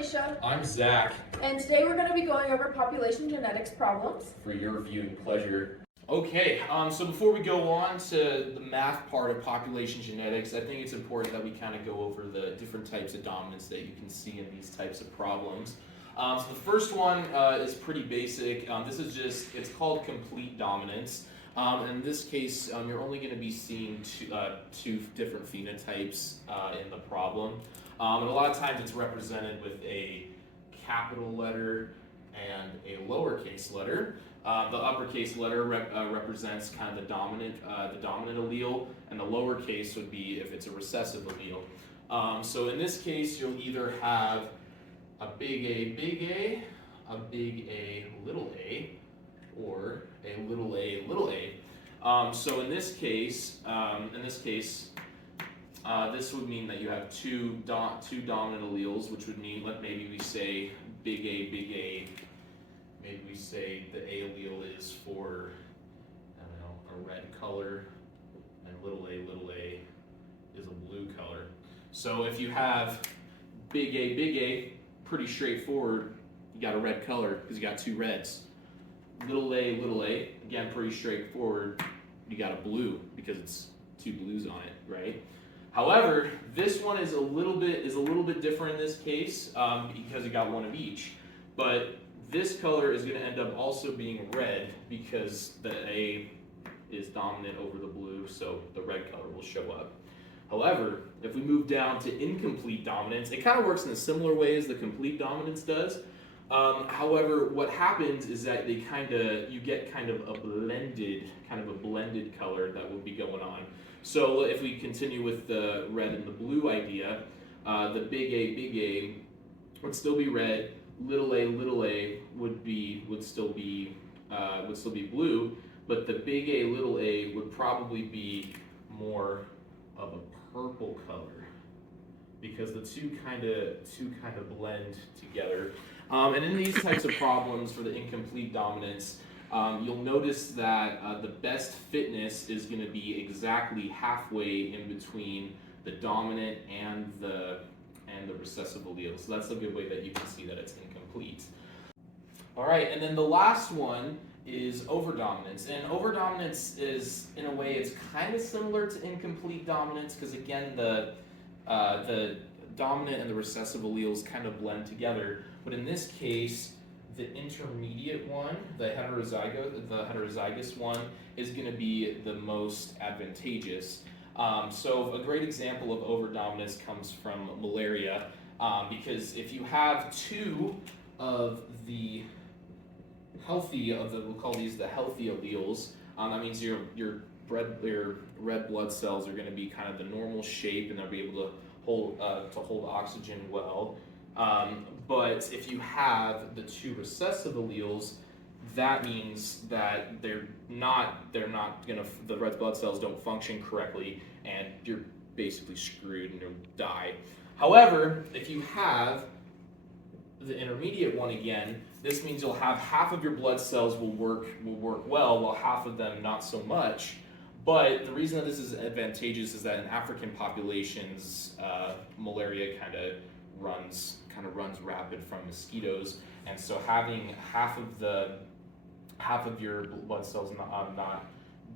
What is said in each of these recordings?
Laisha. I'm Zack. And today we're going to be going over population genetics problems. For your viewing pleasure. Okay, so before we go on to the math part of population genetics, I think it's important that we kind of go over the different types of dominance that you can see in these types of problems. So the first one is pretty basic. It's called complete dominance. In this case, you're only going to be seeing two different phenotypes in the problem. And a lot of times it's represented with a capital letter and a lowercase letter. The uppercase letter represents kind of the dominant allele, and the lowercase would be if it's a recessive allele. So in this case, you'll either have a big A, a big A, little a, or a little a. So in this case, this would mean that you have two dominant alleles, which would mean, maybe we say big A. Maybe we say the A allele is for, I don't know, a red color, and little a is a blue color. So if you have big A, pretty straightforward, you got a red color because you got two reds. Little a, again, pretty straightforward, you got a blue because it's two blues on it, right? However, this one is a little bit different in this case because you got one of each. But this color is going to end up also being red because the A is dominant over the blue, so the red color will show up. However, if we move down to incomplete dominance, it kind of works in a similar way as the complete dominance does. However, what happens is that you get kind of a blended color that will be going on. So if we continue with the red and the blue idea, the big A would still be red. Little a would still be blue, but the big A, little a would probably be more of a purple color because the two kind of blend together. And in these types of problems for the incomplete dominance, you'll notice that the best fitness is going to be exactly halfway in between the dominant and the recessive allele. So that's a good way that you can see that it's incomplete. All right, and then the last one is overdominance. And overdominance is, in a way, it's kind of similar to incomplete dominance because, again, the dominant and the recessive alleles kind of blend together. But in this case, the intermediate one, the heterozygous one, is going to be the most advantageous. So a great example of overdominance comes from malaria, because if you have two of the we'll call these the healthy alleles, that means your red blood cells are going to be kind of the normal shape and they'll be able to hold oxygen well. But if you have the two recessive alleles, that means that the red blood cells don't function correctly and you're basically screwed and you'll die. However, if you have the intermediate one again, this means you'll have half of your blood cells will work well while half of them not so much. But the reason that this is advantageous is that in African populations, malaria kind of runs rapid from mosquitoes, and so having half of your blood cells not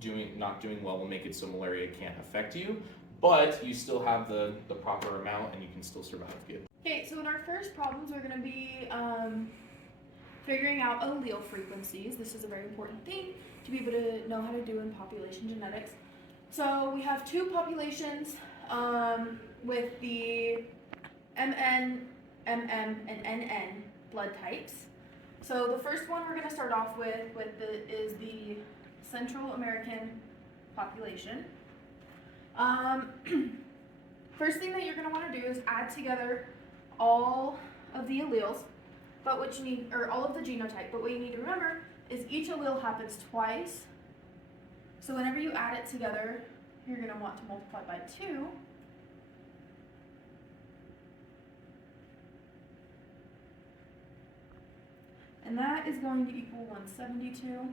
doing well will make it so malaria can't affect you, but you still have the proper amount and you can still survive good. Okay, so in our first problems, we're going to be figuring out allele frequencies. This is a very important thing to be able to know how to do in population genetics. So we have two populations with the MN, MM, and NN blood types. So the first one we're going to start off with is the Central American population. First thing that you're going to want to do is add together all of the alleles, but all of the genotype. But what you need to remember is each allele happens twice. So whenever you add it together, you're going to want to multiply by 2. And that is going to equal 172.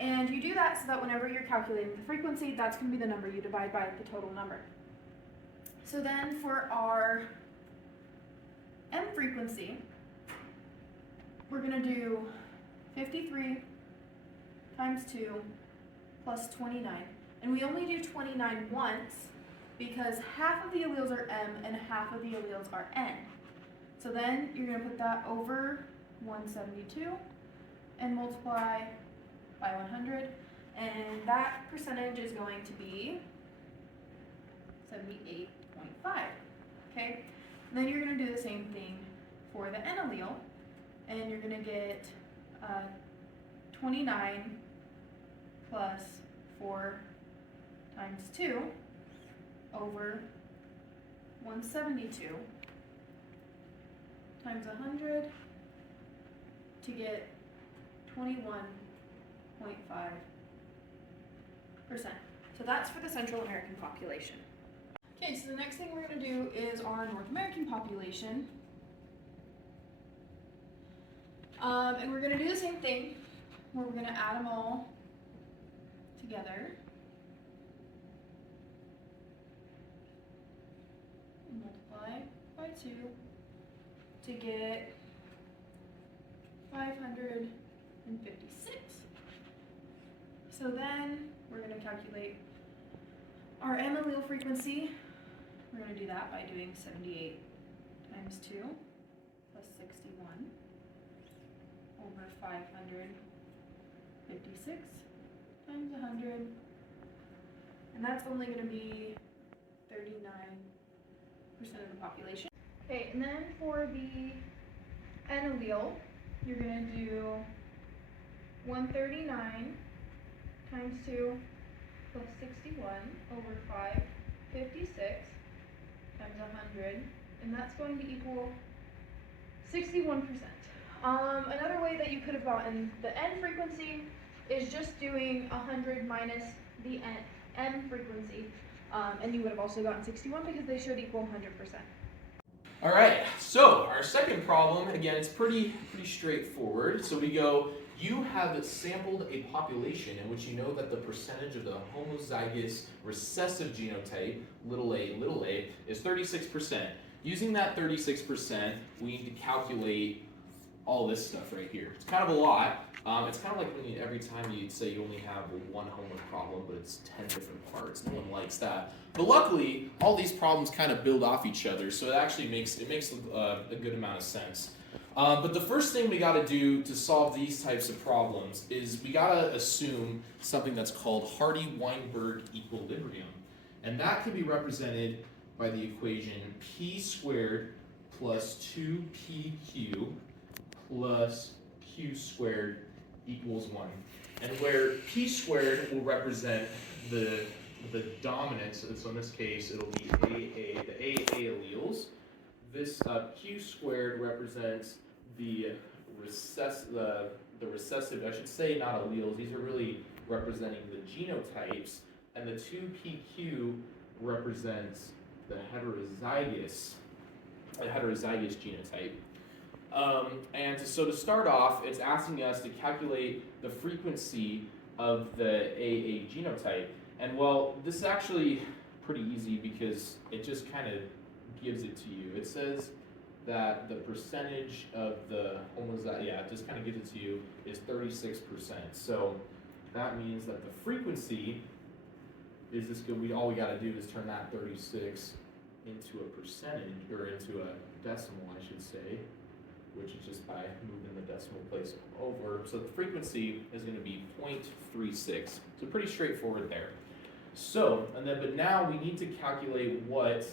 And you do that so that whenever you're calculating the frequency, that's going to be the number you divide by the total number. So then for our M frequency, we're going to do 53 times 2 plus 29. And we only do 29 once because half of the alleles are M and half of the alleles are N. So then you're going to put that over 172 and multiply by 100. And that percentage is going to be 78.5. Okay? And then you're going to do the same thing for the N allele. And you're going to get 29 plus 4 times 2 over 172 times 100 to get 21.5%. So that's for the Central American population. Okay, so the next thing we're going to do is our North American population. And we're going to do the same thing, where we're going to add them all together. And multiply by 2 to get 556. So then we're going to calculate our M allele frequency. We're going to do that by doing 78 times 2 plus 61 over 556 times 100. And that's only going to be 39% of the population. Okay, and then for the N allele, you're going to do 139 times 2 plus 61 over 556 times 100, and that's going to equal 61%. Another way that you could have gotten the N frequency is just doing 100 minus the M frequency, and you would have also gotten 61 because they should equal 100%. All right, so our second problem, again, it's pretty straightforward. So we go, you have sampled a population in which you know that the percentage of the homozygous recessive genotype, little a, is 36%. Using that 36%, we need to calculate all this stuff right here. It's kind of a lot. It's kind of like when every time you say you only have one homework problem, but it's 10 different parts. No one likes that. But luckily, all these problems kind of build off each other, so it actually makes a good amount of sense. But the first thing we got to do to solve these types of problems is we got to assume something that's called Hardy-Weinberg equilibrium. And that can be represented by the equation p squared plus 2pq plus q squared equals 1. And where p squared will represent the dominance, so in this case it'll be the AA alleles. This q squared represents the recessive, I should say not alleles, these are really representing the genotypes, and the 2pq represents the heterozygous genotype. And so to start off, it's asking us to calculate the frequency of the AA genotype. And well, this is actually pretty easy because it just kind of gives it to you. It says that the percentage of the homozygous, it just kind of gives it to you, is 36%. So that means that the frequency is this good. All we got to do is turn that 36 into a percentage, or into a decimal, I should say, which is just by moving the decimal place over. So the frequency is going to be 0.36. So pretty straightforward there. So, but now we need to calculate what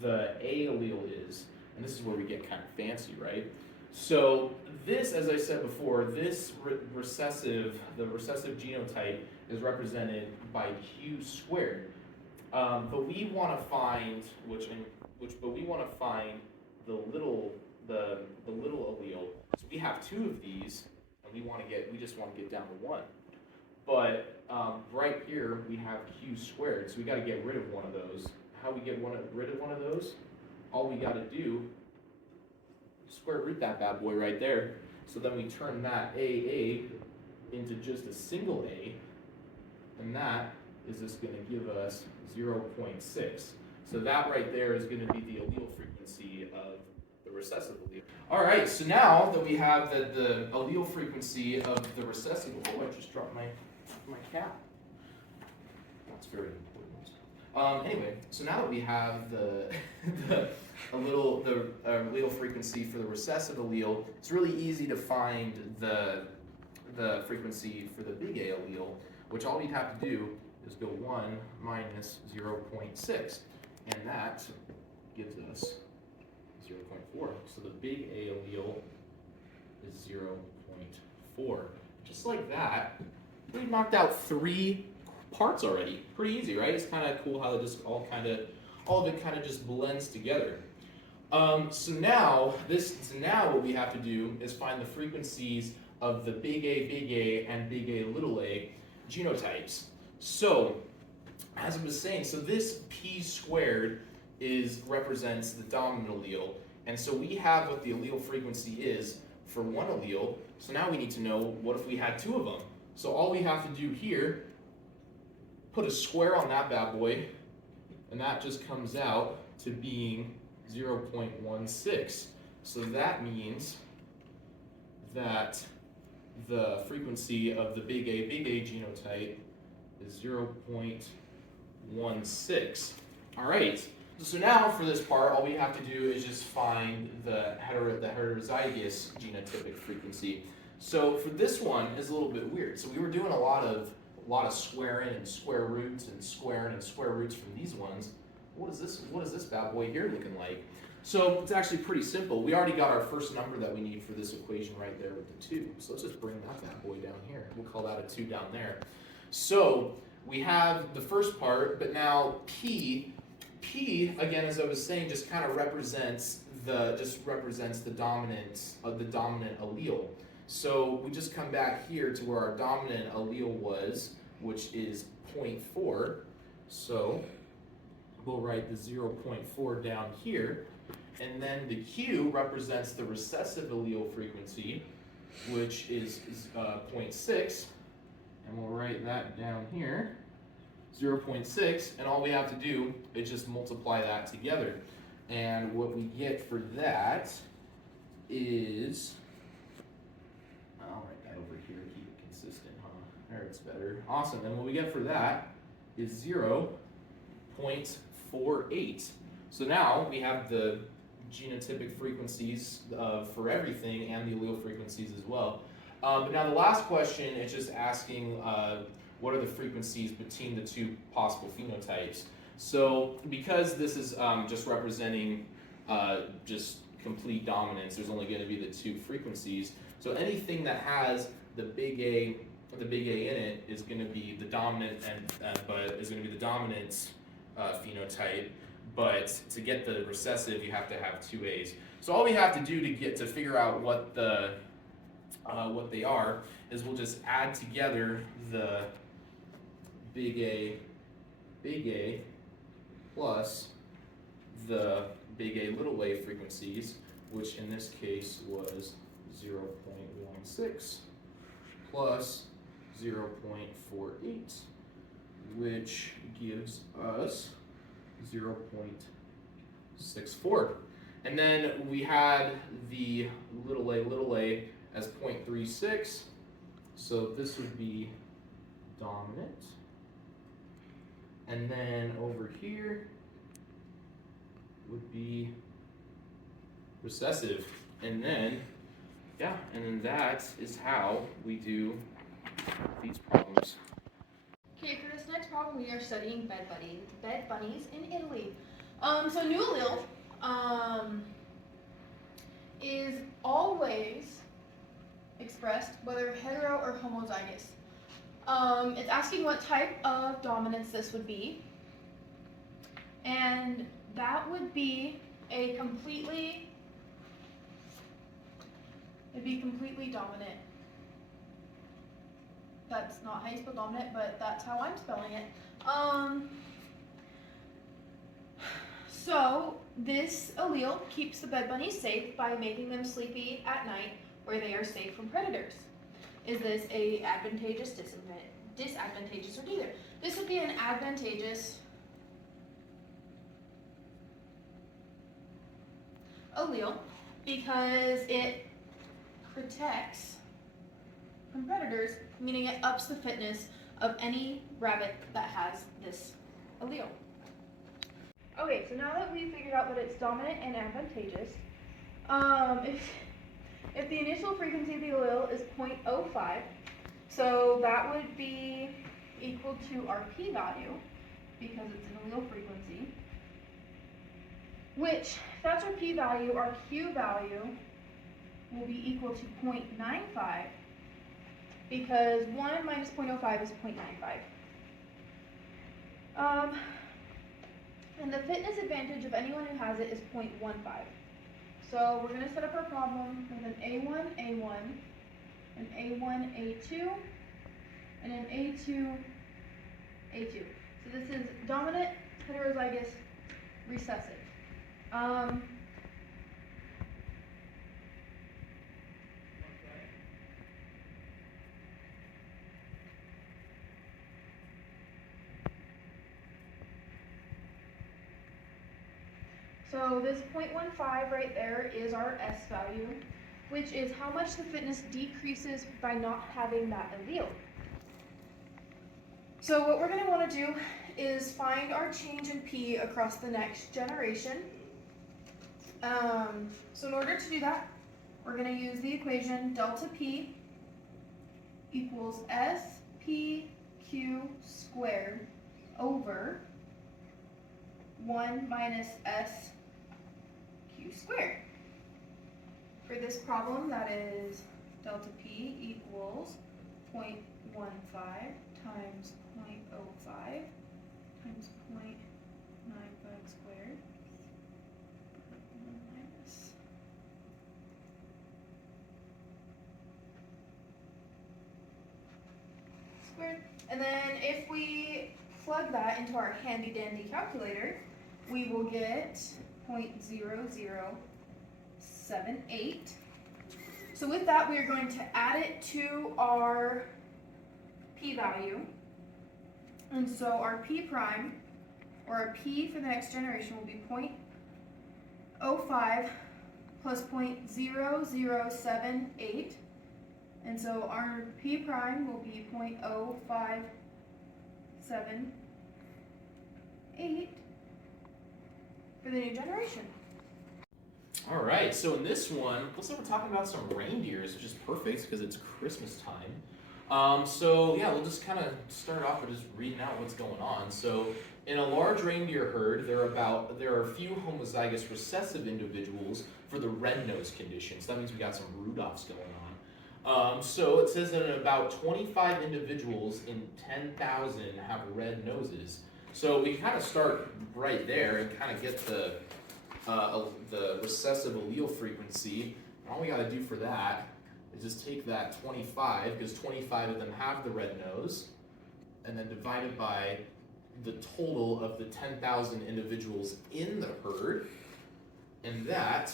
the A allele is. And this is where we get kind of fancy, right? So this, as I said before, this recessive genotype is represented by Q squared. But we want to find the little allele. So we have two of these, and we just want to get down to one. But right here we have q squared, so we got to get rid of one of those. How we get rid of one of those? All we got to do, square root that bad boy right there. So then we turn that AA into just a single A, and that is just going to give us 0.6. So that right there is going to be the allele frequency of the the recessive allele. All right, so now that we have the allele frequency of the recessive, oh, I just dropped my cap. That's very important. Anyway, so now that we have the allele frequency for the recessive allele, it's really easy to find the frequency for the big A allele, which all we'd have to do is go 1 minus 0.6, and that gives us 0.4. So the big A allele is 0.4. Just like that, we've knocked out 3 parts already. Pretty easy, right? It's kind of cool how it just all of it kind of just blends together. So now what we have to do is find the frequencies of the big A, and big A, little a genotypes. So, as I was saying, so this p squared represents the dominant allele, and so we have what the allele frequency is for one allele. So now we need to know, what if we had 2 of them? So all we have to do here, put a square on that bad boy, and that just comes out to being 0.16. So that means that the frequency of the big A genotype is 0.16. All right, so now for this part, all we have to do is just find the heterozygous genotypic frequency. So for this one, it's a little bit weird. So we were doing a lot of squaring and square roots and squaring and square roots from these ones. What is this bad boy here looking like? So it's actually pretty simple. We already got our first number that we need for this equation right there with the 2. So let's just bring that bad boy down here. We'll call that a 2 down there. So we have the first part, but now P again, as I was saying, just kind of represents the dominant allele. So we just come back here to where our dominant allele was, which is 0.4. So we'll write the 0.4 down here. And then the Q represents the recessive allele frequency, which is 0.6. And we'll write that down here, 0.6. And all we have to do is just multiply that together. And what we get for that is, I'll write that over here, keep it consistent, huh? There, it's better. Awesome. And what we get for that is 0.48. So now we have the genotypic frequencies for everything and the allele frequencies as well. But now the last question is just asking what are the frequencies between the 2 possible phenotypes. So because this is just representing just complete dominance, there's only going to be the 2 frequencies. So anything that has the big A in it is going to be the dominant phenotype. But to get the recessive, you have to have 2 A's. So all we have to do to figure out what they are is we'll just add together the big A plus the big A, little a frequencies, which in this case was 0.16 plus 0.48, which gives us 0.64. And then we had the little a as 0.36, so this would be dominant. And then over here would be recessive. And then, that is how we do these problems. Okay, for this next problem, we are studying bed bunnies in Italy. So new allele is always expressed whether hetero or homozygous. It's asking what type of dominance this would be, and that would be completely dominant. That's not how you spell dominant, but that's how I'm spelling it. So this allele keeps the bed bunnies safe by making them sleepy at night where they are safe from predators. Is this a advantageous, disadvantageous, or neither? This would be an advantageous allele because it protects from predators, meaning it ups the fitness of any rabbit that has this allele. Okay, so now that we figured out that it's dominant and advantageous, if the initial frequency of the allele is 0.05, so that would be equal to our p-value, because it's an allele frequency, which, if that's our p-value, our q-value will be equal to 0.95, because 1 minus 0.05 is 0.95. And the fitness advantage of anyone who has it is 0.15. So we're going to set up our problem with an A1, A1, an A1, A2, and an A2, A2. So this is dominant, heterozygous, recessive. So this 0.15 right there is our S value, which is how much the fitness decreases by not having that allele. So what we're going to want to do is find our change in P across the next generation. So in order to do that, we're going to use the equation delta P equals SPQ squared over 1 minus SQ squared. For this problem, that is delta P equals 0.15 times 0.05 times 0.95 squared minus squared. And then if we plug that into our handy dandy calculator, we will get 0.0078. So with that, we are going to add it to our p-value. And so our p prime, or our p for the next generation, will be 0.05 plus 0.0078. And so our p prime will be 0.0578 for the new generation. All right, so in this one, looks like we're talking about some reindeers, which is perfect because it's Christmas time. So yeah, we'll just kind of start off with just reading out what's going on. So in a large reindeer herd, there are a few homozygous recessive individuals for the red nose condition. So that means we got some Rudolphs going on. So it says that about 25 individuals in 10,000 have red noses. So we kind of start right there and kind of get the recessive allele frequency. And all we got to do for that is just take that 25, because 25 of them have the red nose, and then divide it by the total of the 10,000 individuals in the herd, and that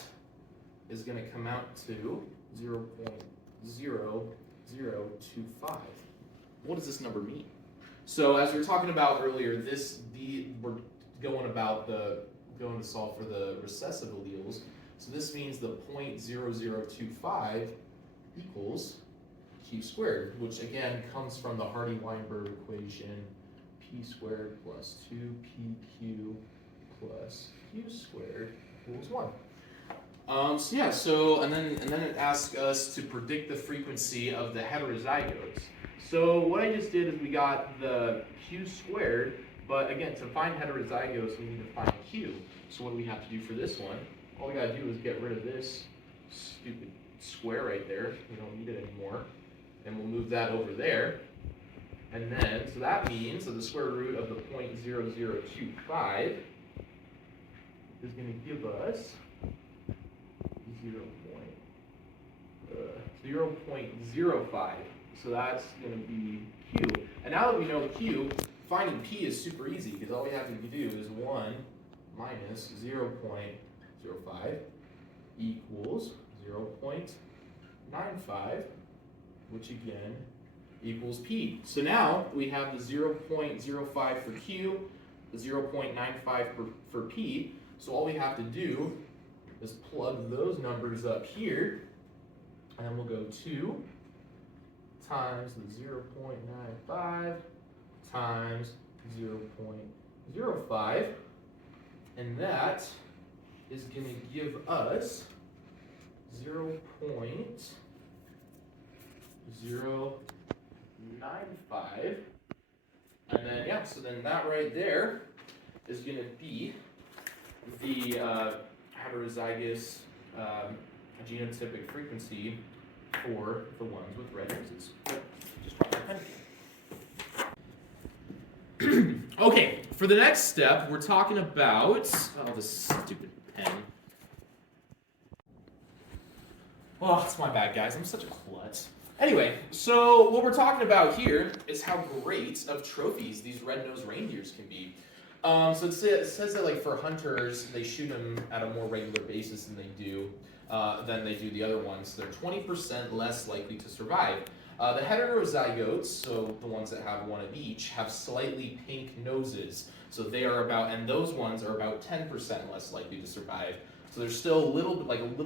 is going to come out to 0.0025. What does this number mean? So as we were talking about earlier, we're going to solve for the recessive alleles. So this means the 0.0025 equals q squared, which again comes from the Hardy-Weinberg equation, p squared plus 2pq plus q squared equals 1. And then it asks us to predict the frequency of the heterozygotes. So what I just did is we got the q squared, but again, to find heterozygotes, we need to find q. So what do we have to do for this one? All we gotta do is get rid of this stupid square right there. We don't need it anymore. And we'll move that over there. And then, so that means that the square root of the 0.0025 is gonna give us 0.05. So that's going to be q. And now that we know q, finding p is super easy, because all we have to do is 1 minus 0.05 equals 0.95, which again equals p. So now we have the 0.05 for q, the 0.95 for p. So all we have to do is plug those numbers up here, and then we'll go 2 times the 0.95 times 0.05, and that is going to give us 0.095, and then yeah, so then that right there is going to be the heterozygous genotypic frequency for the ones with red noses. Just drop my pen. Okay, for the next step, we're talking about this stupid pen. Oh, it's my bad, guys. I'm such a klutz. Anyway, so what we're talking about here is how great of trophies these red-nosed reindeers can be. So it says that like for hunters, they shoot them at a more regular basis than they do the other ones. They're 20% less likely to survive. The heterozygotes, so the ones that have one of each, have slightly pink noses. So they are about, and those ones are about 10% less likely to survive. So they're still a little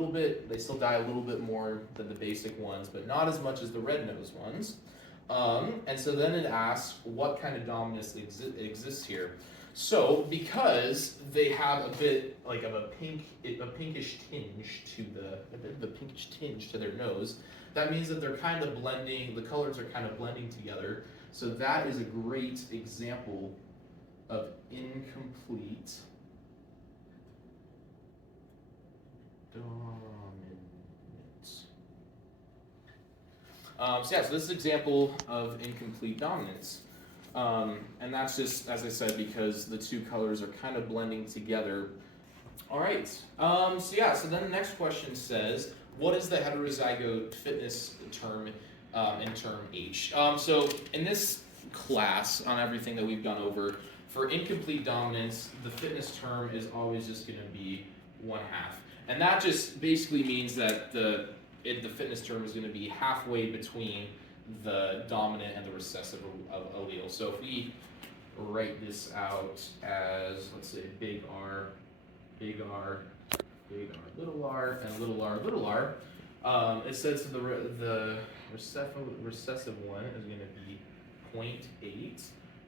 bit, they still die a little bit more than the basic ones, but not as much as the red-nosed ones. And so then it asks what kind of dominance exists here. So because they have a bit like of a pinkish tinge to their nose, that means that they're kind of blending, the colors are kind of blending together. So that is a great example of incomplete dominance. So this is an example of incomplete dominance. And that's just, as I said, because the two colors are kind of blending together. All right, so then the next question says, what is the heterozygote fitness term in term H? So in this class, on everything that we've gone over, for incomplete dominance, the fitness term is always just going to be 1/2. And that just basically means that the fitness term is going to be halfway between the dominant and the recessive allele. So if we write this out as, let's say, big R, big R, big R, little r, and little r, it says that the recessive one is going to be 0.8,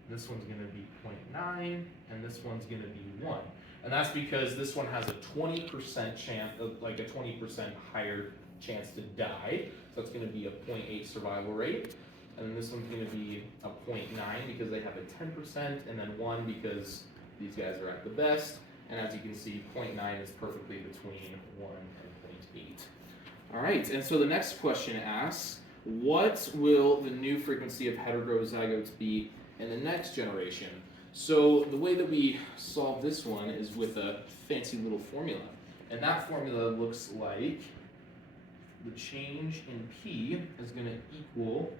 this one's going to be 0.9, and this one's going to be 1. And that's because this one has a 20% chance, like a 20% higher chance to die. So it's going to be a 0.8 survival rate. And then this one's going to be a 0.9 because they have a 10%, and then 1 because these guys are at the best. And as you can see, 0.9 is perfectly between 1 and 0.8. All right, and so the next question asks, what will the new frequency of heterozygotes be in the next generation? So the way that we solve this one is with a fancy little formula. And that formula looks like the change in P is going to equal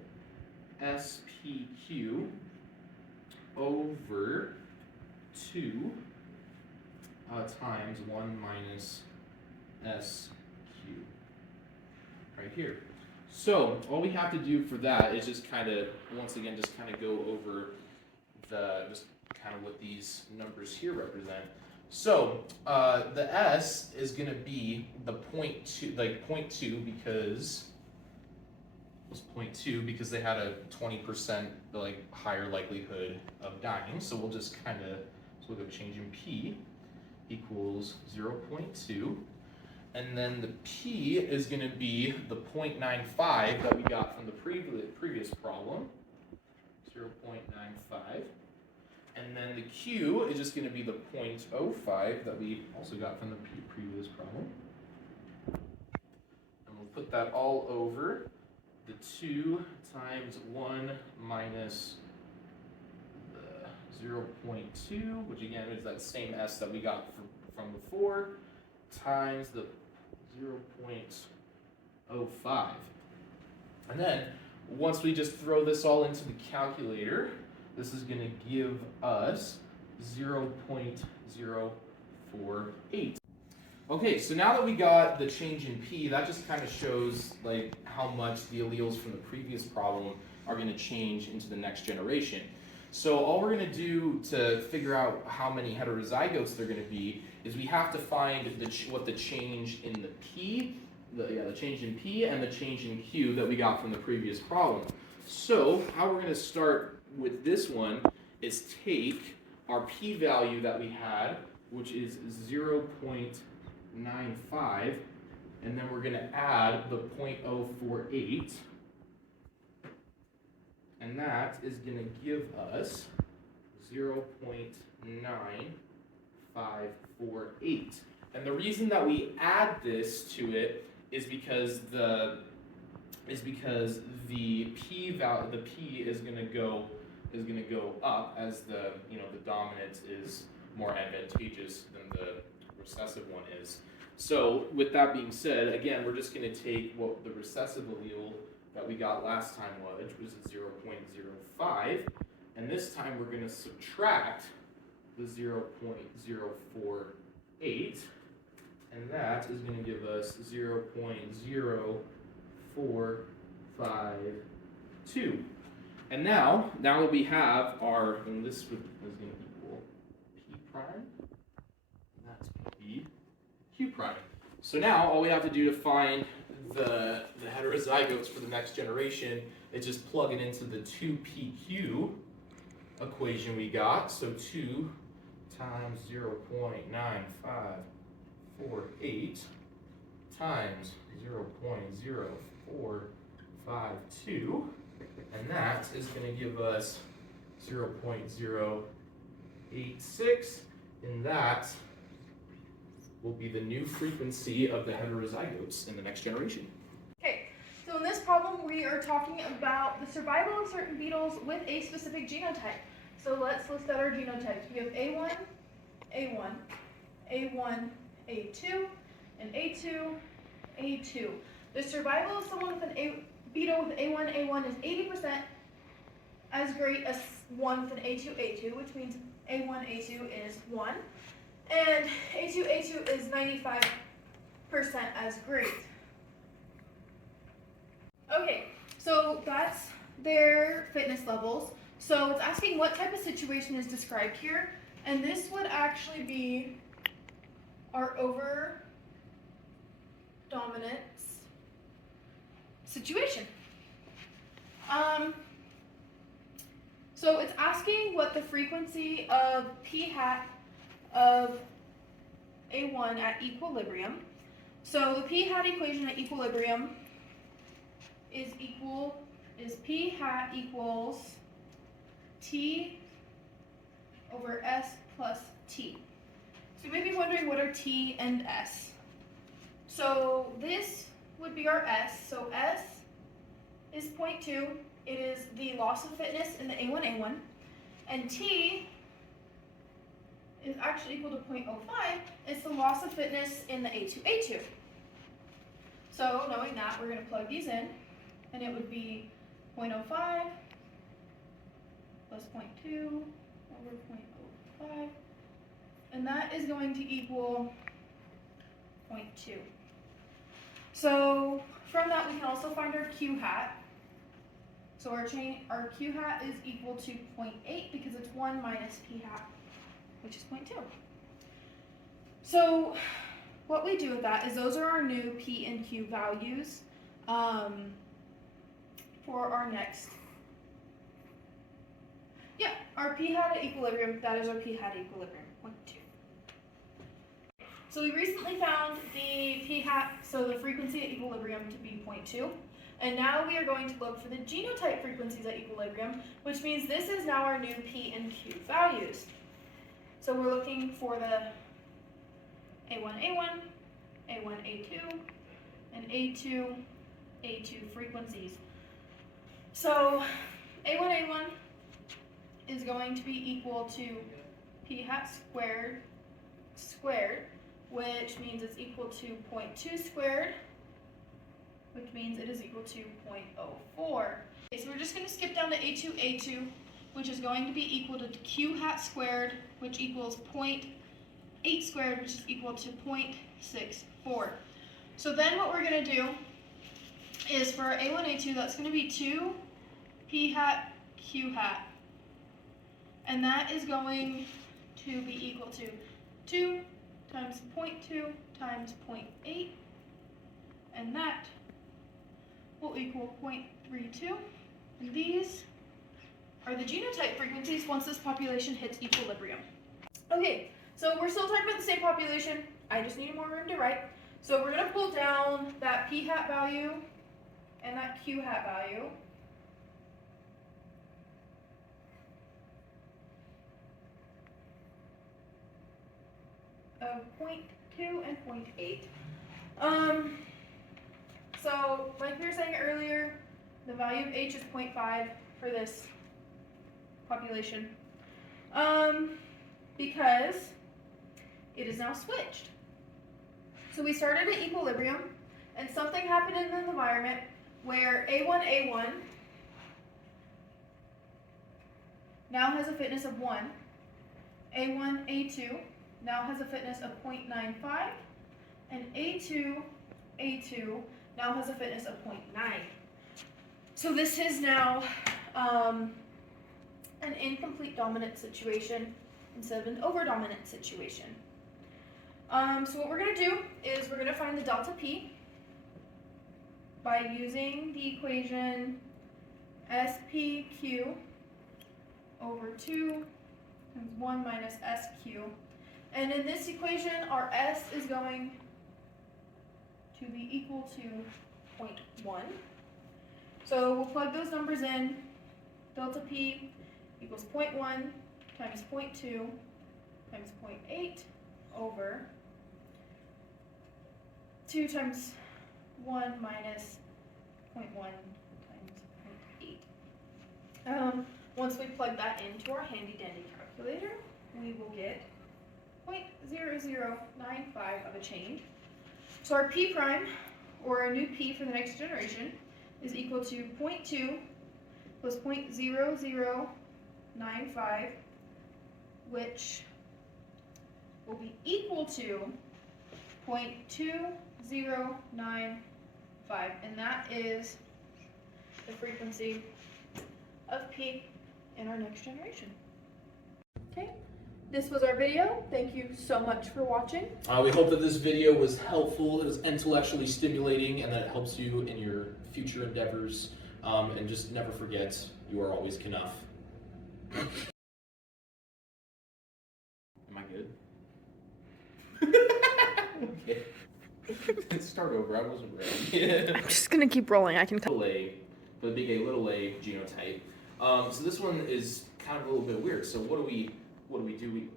SPQ over 2 times 1 minus SQ, right here. So all we have to do for that is just kind of, once again, just kind of go over just kind of what these numbers here represent. So the S is going to be the 0.2, like 0.2 because it's 0.2 because they had a 20% like higher likelihood of dying. So we'll just kind of, so we'll go change in P equals 0.2. And then the P is going to be the 0.95 that we got from the previous problem, 0.95. And then the Q is just going to be the 0.05 that we also got from the previous problem. And we'll put that all over the 2 times 1 minus the 0.2, which again is that same S that we got from before, times the 0.05. And then once we just throw this all into the calculator, this is going to give us 0.048. Okay, so now that we got the change in P, that just kind of shows like how much the alleles from the previous problem are going to change into the next generation. So all we're going to do to figure out how many heterozygotes they're going to be is we have to find what the change in the P, the change in P and the change in Q that we got from the previous problem. So how we're going to start with this one is take our P value that we had, which is 0.95, and then we're going to add the 0.048, and that is going to give us 0.9548. And the reason that we add this to it is because the P value, the P is going to go up as the dominant is more advantageous than the recessive one is. So with that being said, again, we're just going to take what the recessive allele that we got last time was, which was 0.05, and this time we're going to subtract the 0.048, and that is going to give us 0.0452. And now that we have our, and this is going to equal P prime, and that's going to be Q prime. So now all we have to do to find the heterozygotes for the next generation is just plug it into the 2PQ equation we got. So 2 times 0.9548 times 0.0452, and that is going to give us 0.086, and that will be the new frequency of the heterozygotes in the next generation. Okay, so in this problem we are talking about the survival of certain beetles with a specific genotype. So let's list out our genotypes. We have A1, A1, A1, A2, and A2, A2. The survival of someone with a beetle with A1, A1 is 80% as great as one with an A2, A2, which means A1, A2 is 1. And A2, A2 is 95% as great. Okay, so that's their fitness levels. So it's asking what type of situation is described here, and this would actually be our over dominance situation. So it's asking what the frequency of P hat of A1 at equilibrium. So the P hat equation at equilibrium is P hat equals T over S plus T. So you may be wondering what are T and S. So this would be our S. So S is 0.2. It is the loss of fitness in the A1, and T is actually equal to 0.05. It's the loss of fitness in the A2. So knowing that, we're going to plug these in, and it would be 0.05 plus 0.2 over 0.05, and that is going to equal 0.2. So from that, we can also find our Q hat. So our Q hat is equal to 0.8 because it's 1 minus P hat, which is 0.2. So what we do with that is those are our new P and Q values for our next. Our P hat at equilibrium, that is our P hat at equilibrium, 0.2. So we recently found the P hat, so the frequency at equilibrium, to be 0.2. And now we are going to look for the genotype frequencies at equilibrium, which means this is now our new P and Q values. So we're looking for the A1, A2, and A2 frequencies. So A1 is going to be equal to P hat squared, which means it's equal to 0.2 squared, which means it is equal to 0.04. Okay, so we're just going to skip down to A2, which is going to be equal to Q hat squared, which equals 0.8 squared, which is equal to 0.64. So then what we're going to do is for our A1, A2, that's going to be 2 P hat Q hat. And that is going to be equal to 2 times 0.2 times 0.8, and that will equal 0.32. And these are the genotype frequencies once this population hits equilibrium. Okay, so we're still talking about the same population. I just needed more room to write. So we're going to pull down that p hat value and that q hat value. Of 0.2 and 0.8. So like we were saying earlier, the value of h is 0.5 for this population. Because it is now switched. So we started at equilibrium, and something happened in the environment where A1 now has a fitness of 1, A1 now has a fitness of 0.95, and A2 now has a fitness of 0.9. So this is now an incomplete dominant situation instead of an over-dominant situation. So what we're going to do is we're going to find the delta P by using the equation SPQ over 2 times 1 minus SQ. And in this equation, our S is going to be equal to 0.1. So we'll plug those numbers in. Delta P equals 0.1 times 0.2 times 0.8 over 2 times 1 minus 0.1 times 0.8. Once we plug that into our handy dandy calculator, we will get 0.0095 of a change. So our P prime, or our new P for the next generation, is equal to 0.2 plus 0.0095, which will be equal to 0.2095, and that is the frequency of P in our next generation. Okay, this was our video. Thank you so much for watching. We hope that this video was helpful, it was intellectually stimulating, and that it helps you in your future endeavors. And just never forget, you are always enough. Am I good? Okay. Let's start over. I wasn't ready. I'm just gonna keep rolling. I can Little a, for the big A, little a genotype. So this one is kind of a little bit weird. So what do we do?